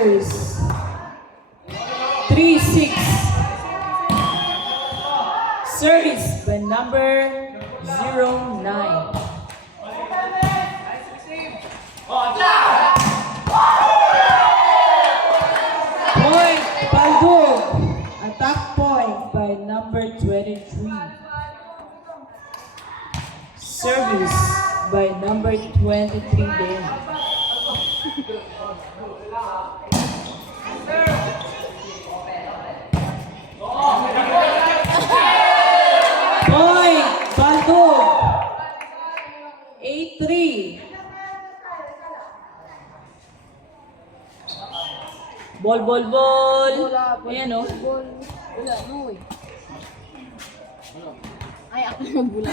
scores 3-6. Service by number 09. Point Baldog. Attack point by number 23. Service by number 23 din. Point Baldog. 8-3. Ball. Ayan o. Wala, no eh. Ay, ako magbula.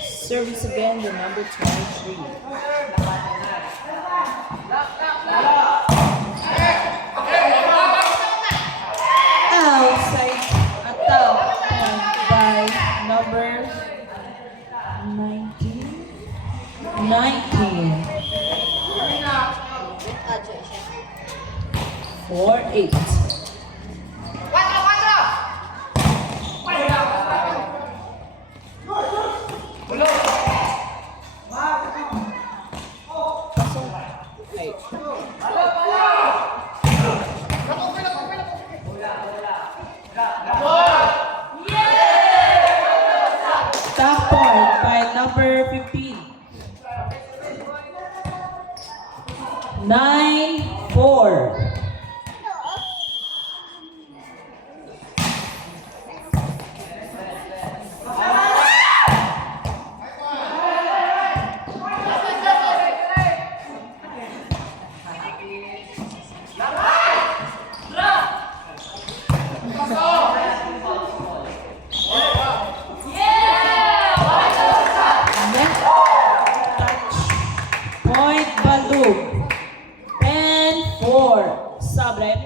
Service again, the number 23. Outside attack by number 19. 4-8. Top point by number 15. 9-4. Point Baldog. 10-4. Subrep.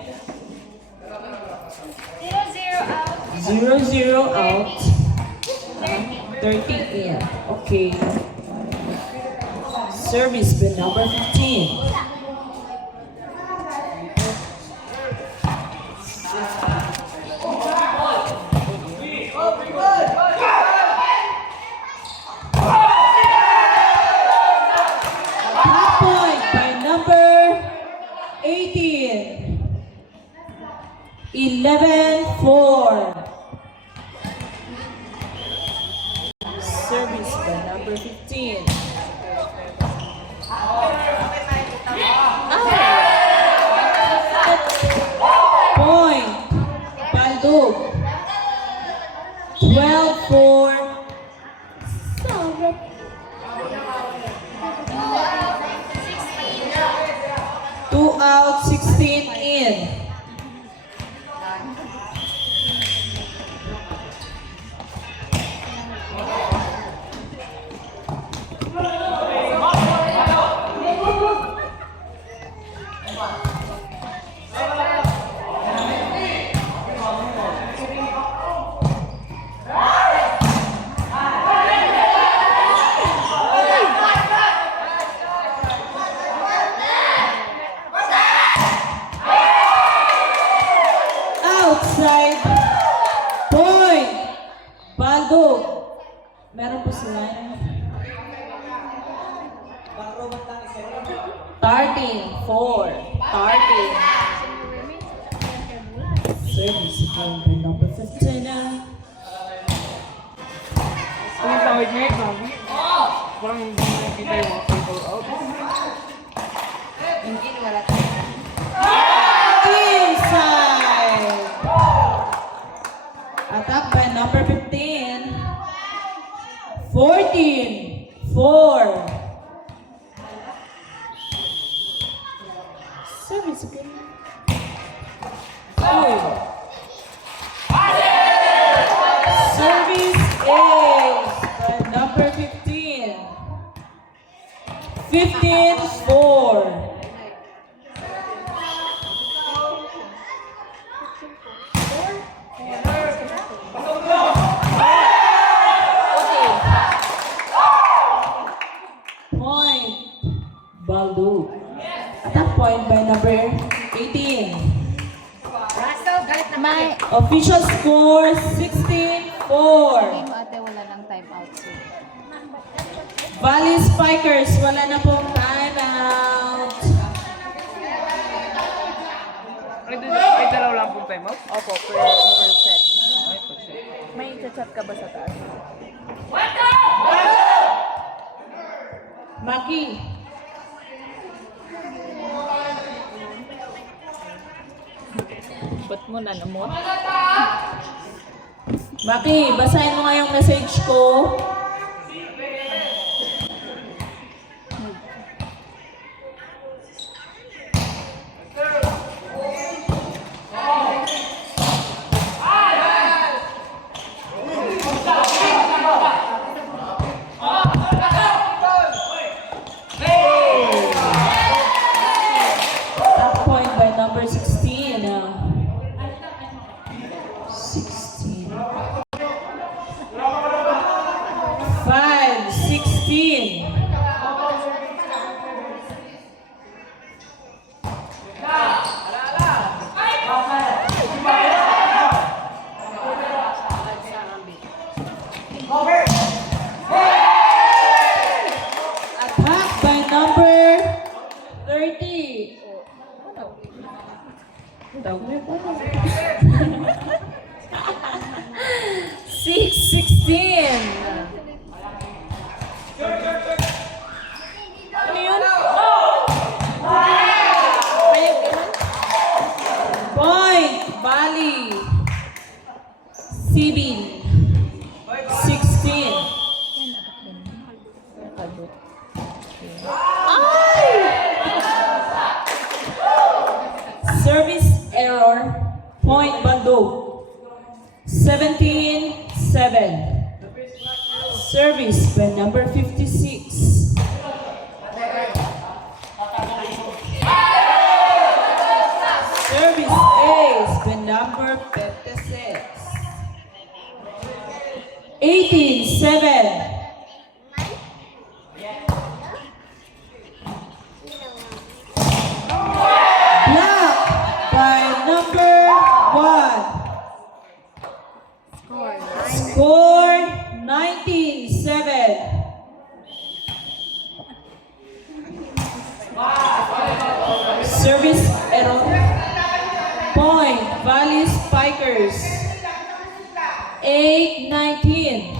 0-0 out. 30 in. Okay. Service by number 15. Top point by number 18. 11-4. Service by number 15. Point Baldog. 12-4. 2 out, 16 in. Outside point Baldog. Meron po sila. 13-4. Service by number 15 na. Ang tawid niya ito, parang hindi nakita yung people out. Inside. Attack by number 15. 14-4. Service again. Service is by number 15. 15-4. Point Baldog. Attack point point by number 18. May, Official score 16-4. sabihin mo ate, wala nang time out. So. Valley Spikers, wala na pong time out. Ay, dalaw lang pong time out? Opo, per set. May chat ka ba sa taas? Maki, Ba't mo na namot? Maki, basahin mo nga yung message ko. Top point by number 16. 16. 5-16. Attack by number 30. Six, 16. Ano yun? Point, Bali. Sibin. 16. Nakabot. Service error. Point, Bandog. 17-7. Service by number 56. Service ace by number 56. 18-7. Block by number 1. Score 19-7. Service error. Point, Valley Spikers. 8-19.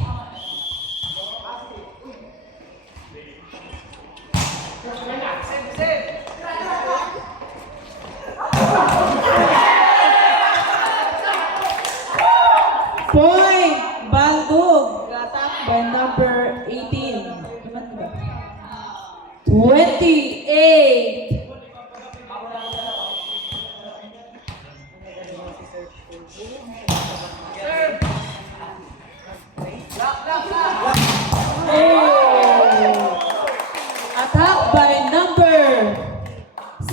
Point, Baldog. Attack by number 18. 28. Oh. Attack by number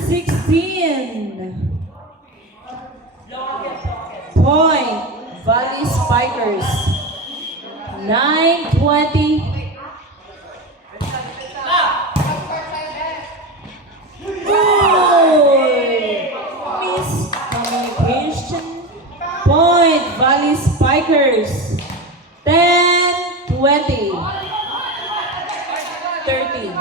16. Point, Valley Spikers. 9-20. Miscommunication. Point, Valley Spikers. 10-20. 30.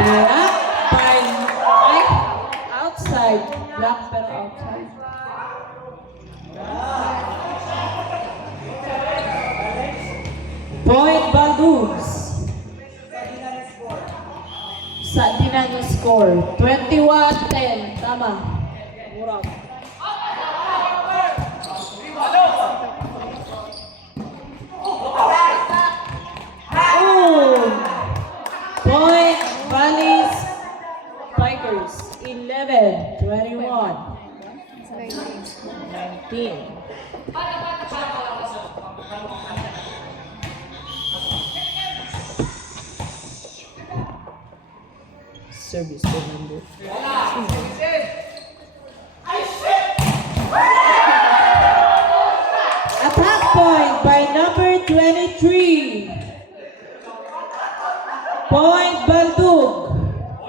Black by outside. Black pero outside. Point Baldugs. Sa dinang score. 21-10. Tama. Murag. Oh! Point Valley Spikers. 11-21. 19. Service number. Attack point by number 23.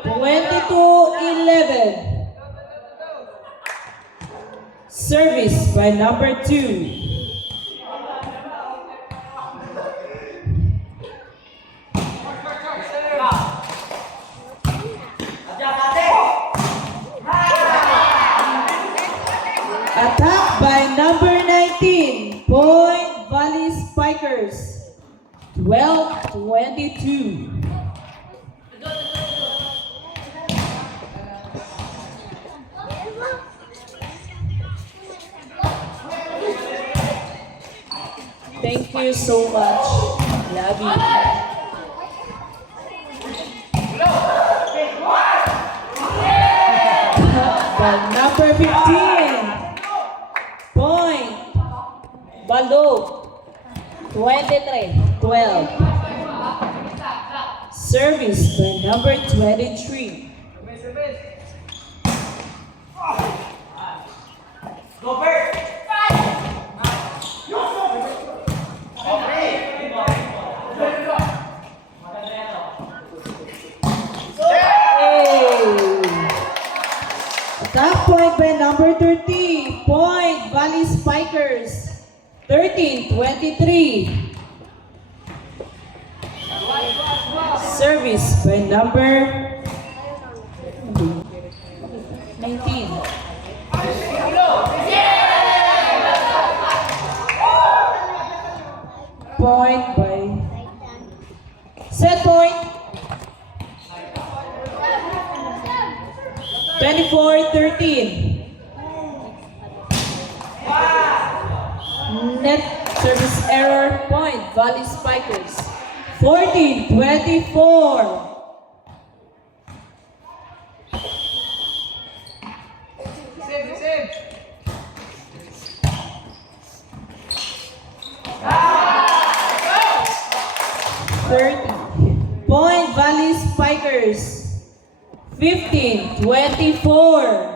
22-11. Service by number 2. Attack by number 19. Point Valley Spikers. 12-22. Thank you so much, Labi. By number 15. Point. Balog. 23-12. Service by number 23. Attack point by number 30. Point Valley Spikers. 13-23. Service by number 19. Point by set point. 24-13. Net service error point, Valley Spikers. 14-24. Point Valley Spikers. 15-24.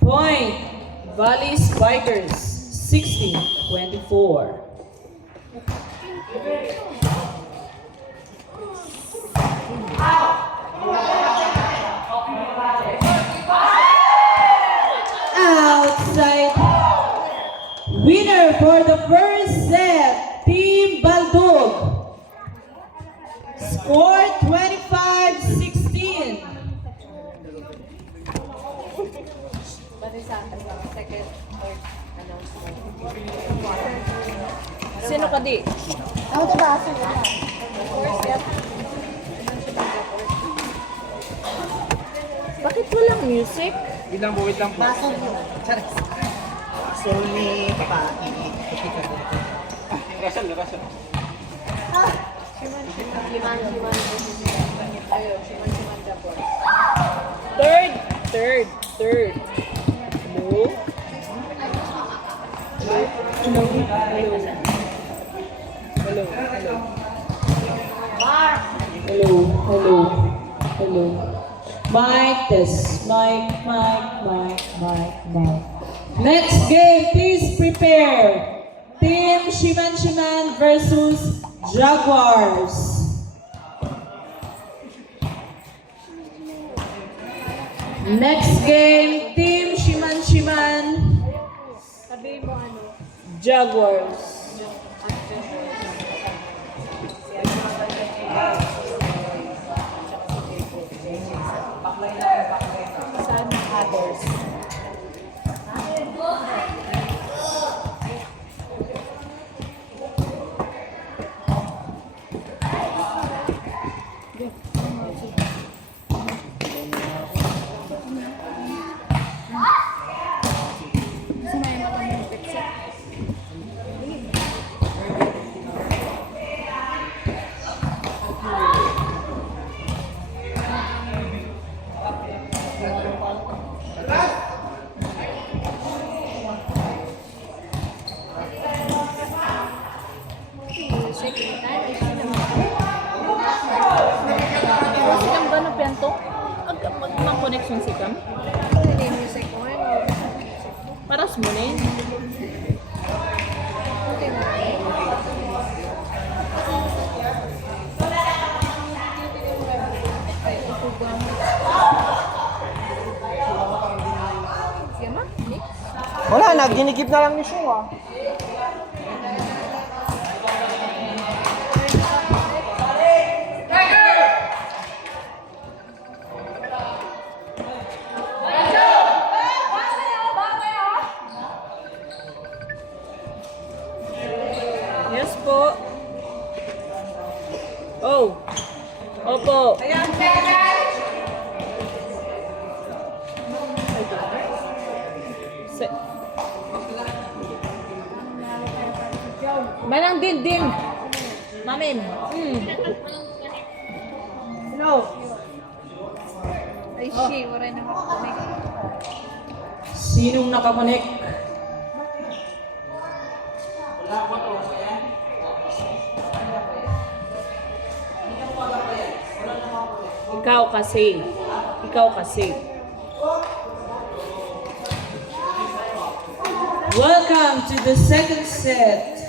Point Valley Spikers. 16-24. Outside. Winner for the first set, Team Baldog. Score 25-16. Sino ka di? Ako diba? Bakit walang music? Wait lang po, wait lang po. Sorry, Papa. Rasal, rasal. Third. Hello? Hello. Mic test. Mic. Next game, please prepare. Team Shiman versus Jaguars. Next game, Team Shiman Jaguars. Pause mo na yun. Wala na, ginigip na lang ni Shua. Yes po. Oh. Opo. Se- Manang din. Mamin. Hello. Ay, shit, wala na makakonek. Sinong nakakonect? Ikaw kasi. Welcome to the second set.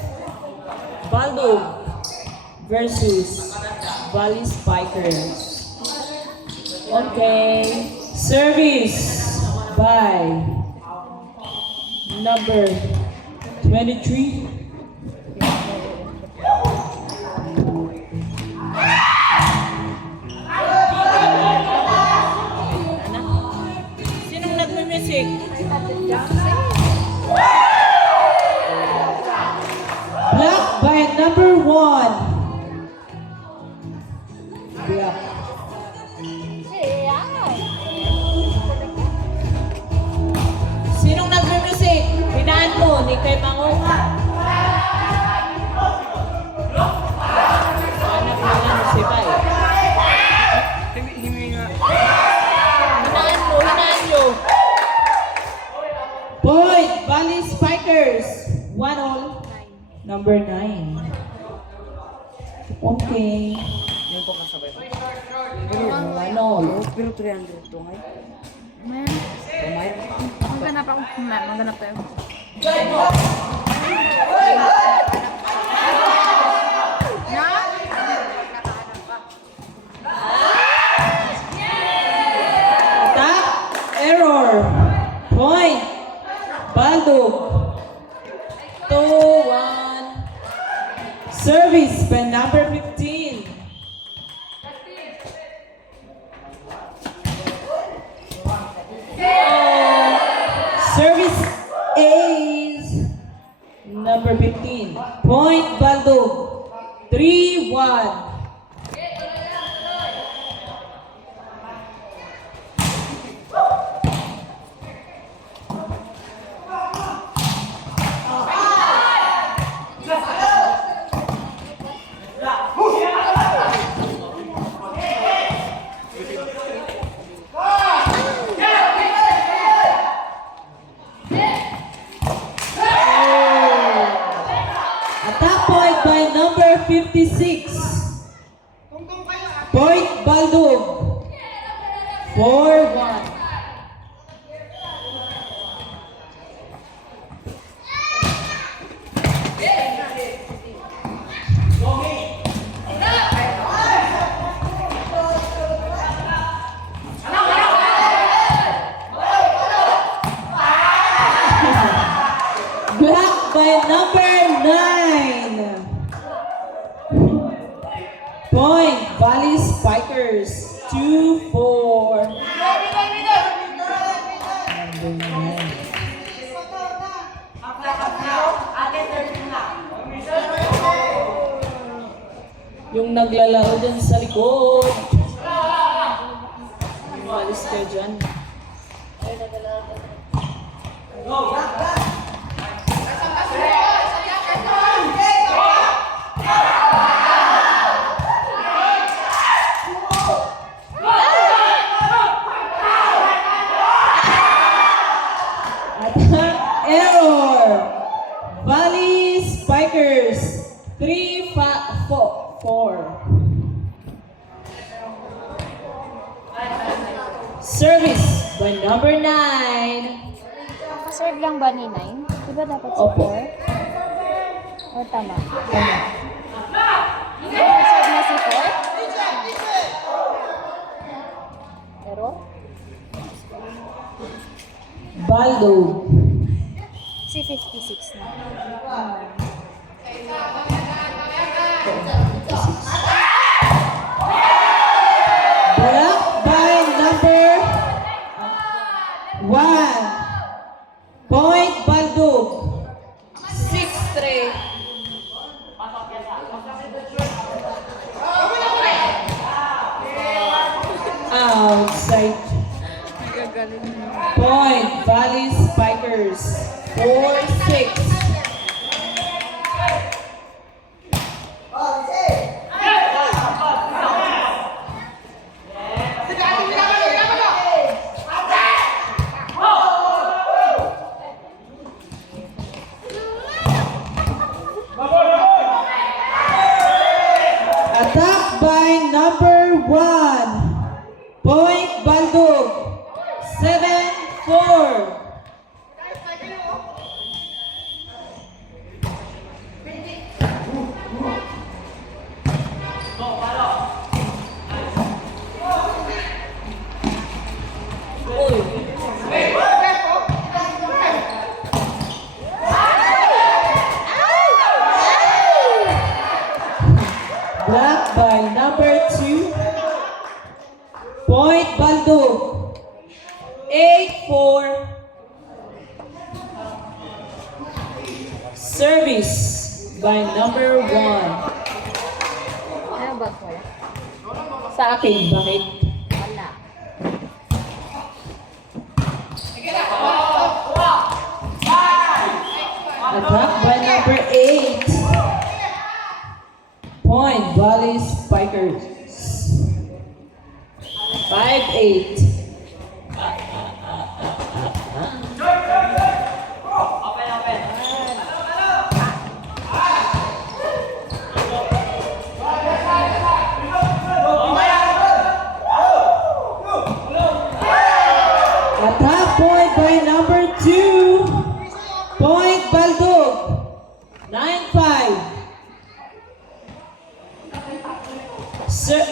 Baldo versus Valley Spikers. Okay. Service by number 23. Sinong nagme-music? Black by number 1. Black. Sinong nagme-music? Hinaan mo ni kay Mango. Anak mo na si Bay. Hindi nga. Hinaan mo. Point, Valley Spikers. 1-all. Number 9. Okay. Yan po kasabay ko. 1-all. Pero 300 to ngay. Man, Kamay. maghanap ako. Maghanap tayo. Attack. Error. Point. Baldog. 2-1. Service by number 15. Service ace number 15. Point Baldog. 3-1. Attack point by number 56. Point Baldog. 4-1. Black by number 9. Point Valley Spikers. 2-4. Number 9. Yung naglalaro dyan sa likod. Umalis kayo dyan. Attack error. Valley Spikers. 3-4. Service by number 9. serve lang ba ni 9? Diba dapat si Opo. 4? O tama? Tama. Serve na si 4? Pero? Baldo. Si 56 na. Block by number 1. Point Baldog. 6-3. Outside. Point Valley Spikers. 4-6. Attack by number 1. Point Baldog. 7-4. Block by number 2. Point Baldog. 8-4. Service by number 1. Ano ba ko? Sa akin, bakit? Wala. Attack by number 8. Point Valley Spikers. 5-8. Attack point by number 2. Point Baldog. 9-5. Sir.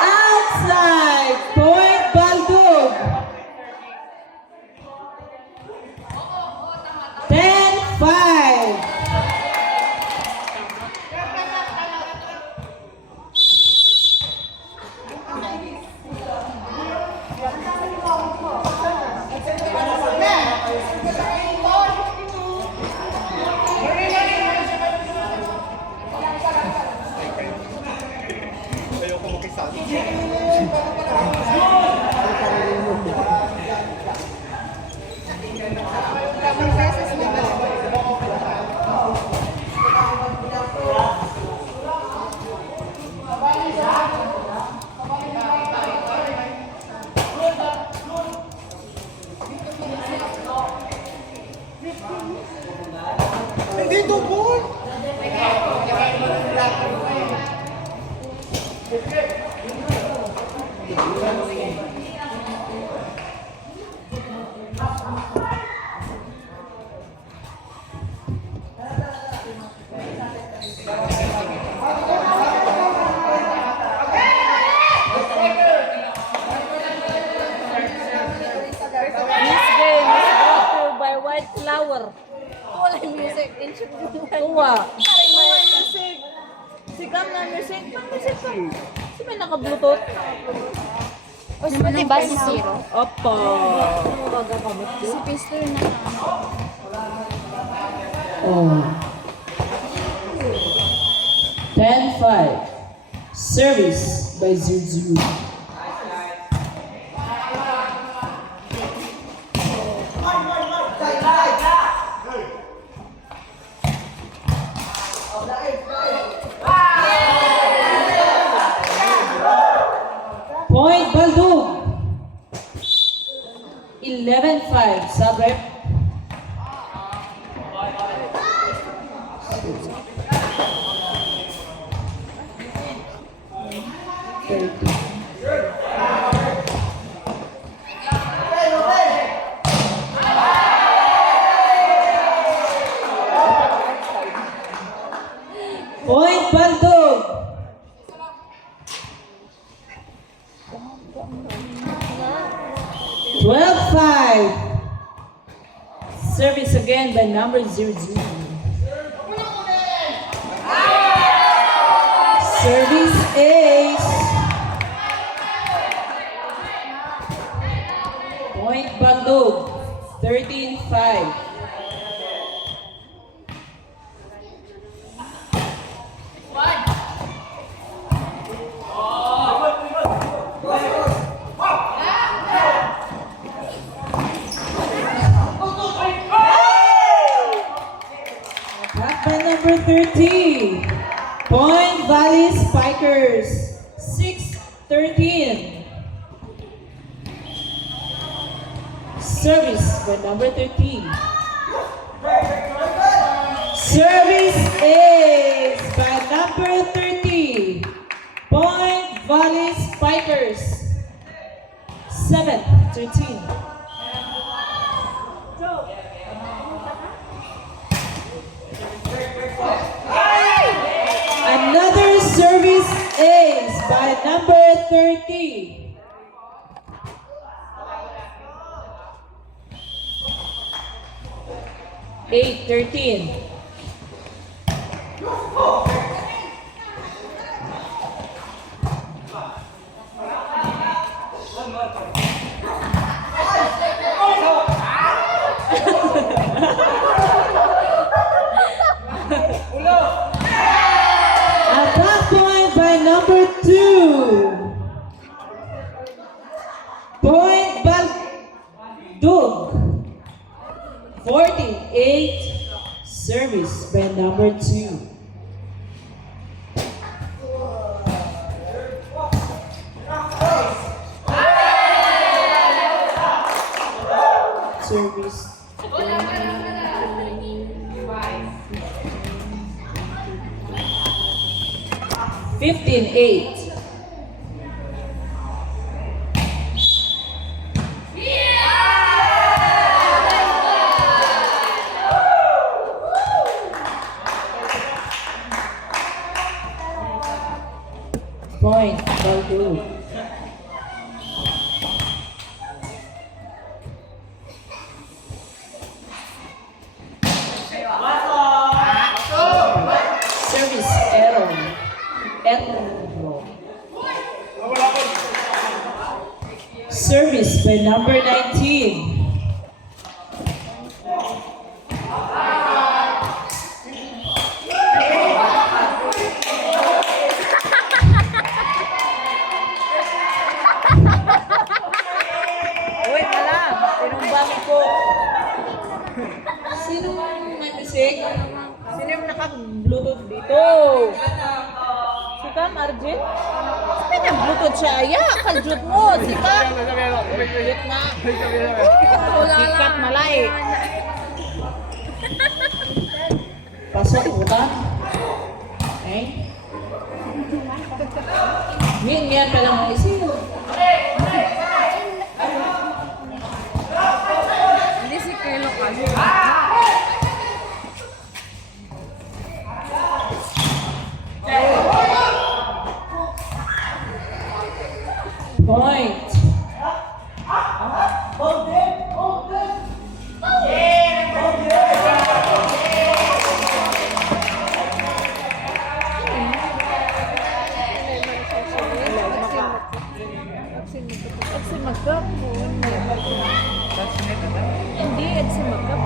Outside. Point Baldog. 10-5. This game is brought to you by White Flower. Wala music. Tuwa. Music. Si Cam na music. Pang music ka. Si may naka-bluetooth. O di ba si Zero? Opo. Si Pistol na. Oh. 10-5. Service by Zuzu. Point Baldog. 11-5. Sub-rep. Point Baldog. Twelve-5. Service again by number 00. Service ace. Point Baldog. 13-5. Back by number 30. Point Valley Spikers. 6-13. Service by number 13. Service ace by number 30. Point Valley Spikers. 7-13. Another service ace by number 30. Eight, 13. Attack point by number 2. Point Baldog. 48. Service by number 2. Service. 15-8. Point, Baldog. Service error. Error. Service by number 19. Uy, wala. Tinumbang ko. Sino may music? Sino yung naka-bluetooth dito? Si Cam Arjun? Sabi na bluetooth siya. Ya, kaljut mo. Si Cam. Kaljut na. Sikat malay. Pasok utan. Eh? Yan pa lang ang isip. Hindi si Kelo kasi. Point. Si Magkap. Hindi, si Magkap.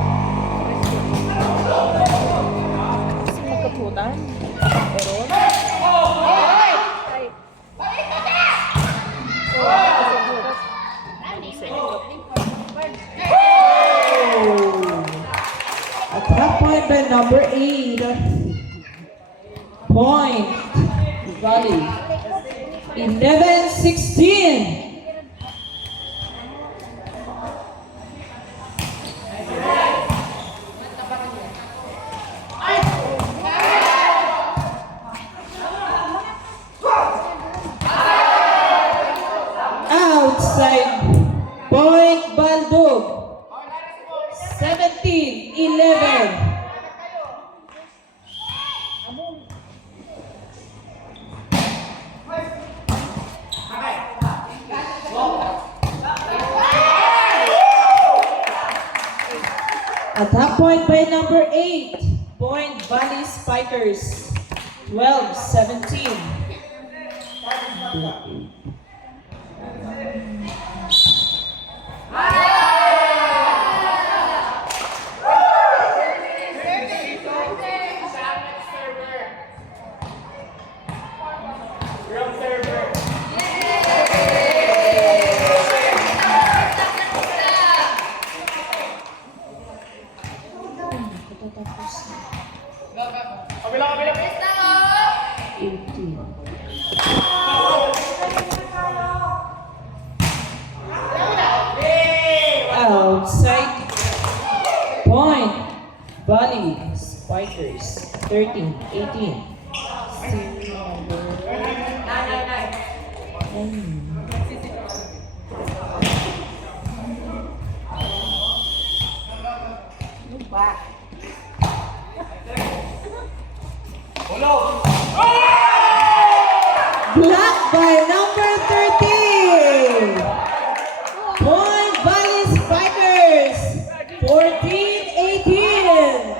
Si Magkap hutan. Pero? Ay! Attack point by number 8. Point. Valley. 11-16. 11. Attack point by number 8. Point Valley Spikers. 12-17. Kabila, kabila. 18. Outside point. Valley Spikers. 13-18. Blocked by number 13. Point Valley Spikers. 14-18.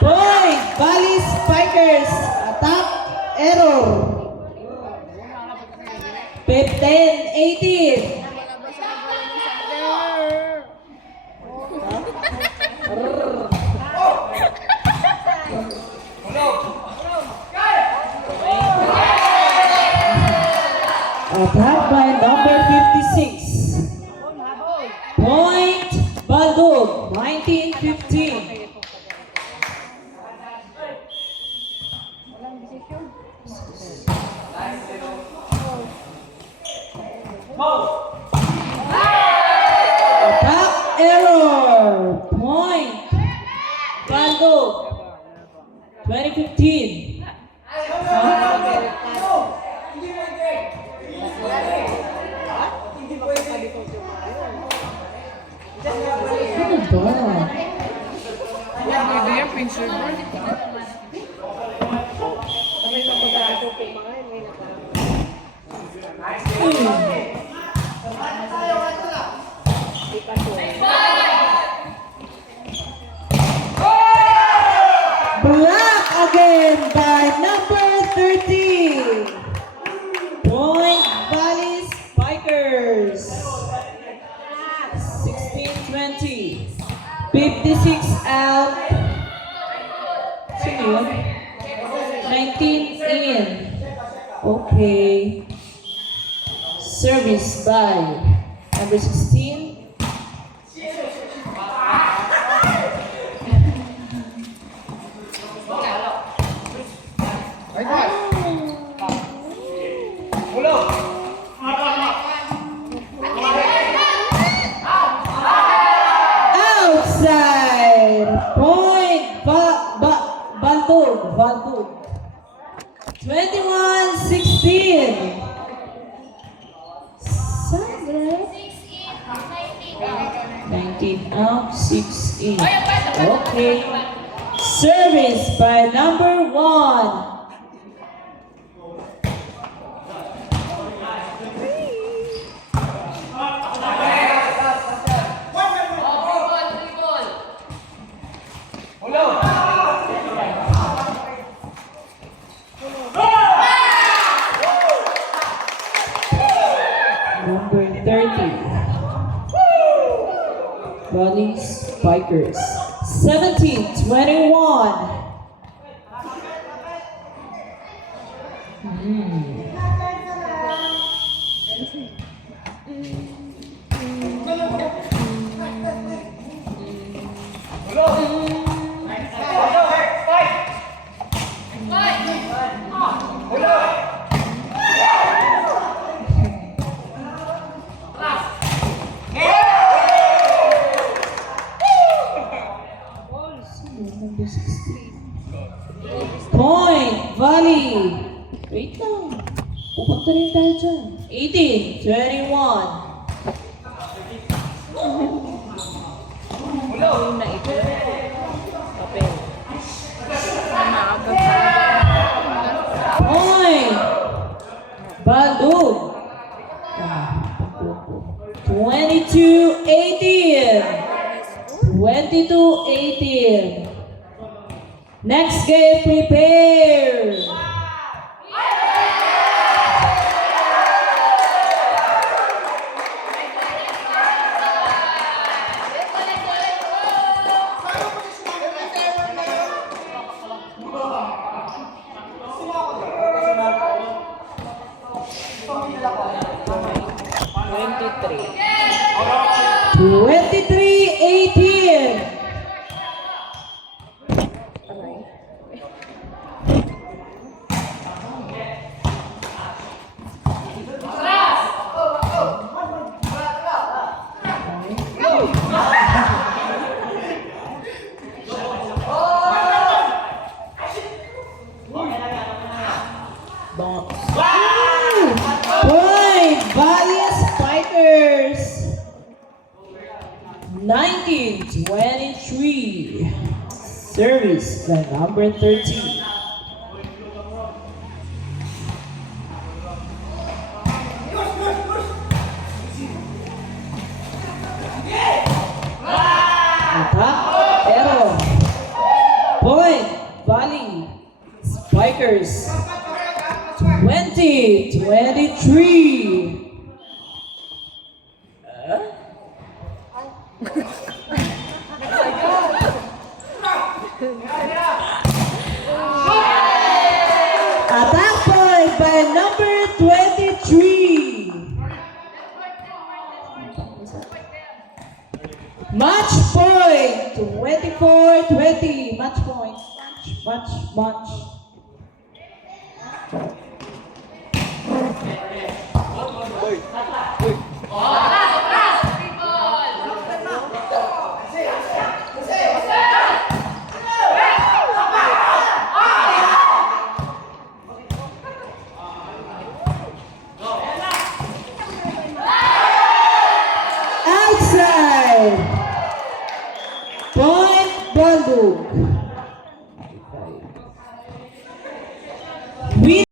Point Valley Spikers. Attack error. 15-18. Attack by number 56. Point Baldog, 19-15. Attack error. Point Baldog, 2015. Ano ba? Hindi yan, pin server. Block again by number 13. Point Valley Spikers. 16-20. 56 out. Sino yun? 19 in. Okay. Service by number 16. Outside. Point Baldog. 21-16. Sandra. 19 out, 6 in. Okay. Service by number 1. Number 30. Valley Spikers. 17-21. Number 16. Point Valley. Wait lang. Pupunta rin tayo dyan. 18, 21. Ayun na ito. Papel. Maaga pa. Point Bandung. 22-18. 22-18. Next game, prepare. Twenty-three. 23-18. Point Valley Spikers. 19-23. Service the number 13. Attack, pero Point Valley Spikers. 20-23. Attack point by number 23. Match point 24-20. Match point. Match. Outside. Point Bandung.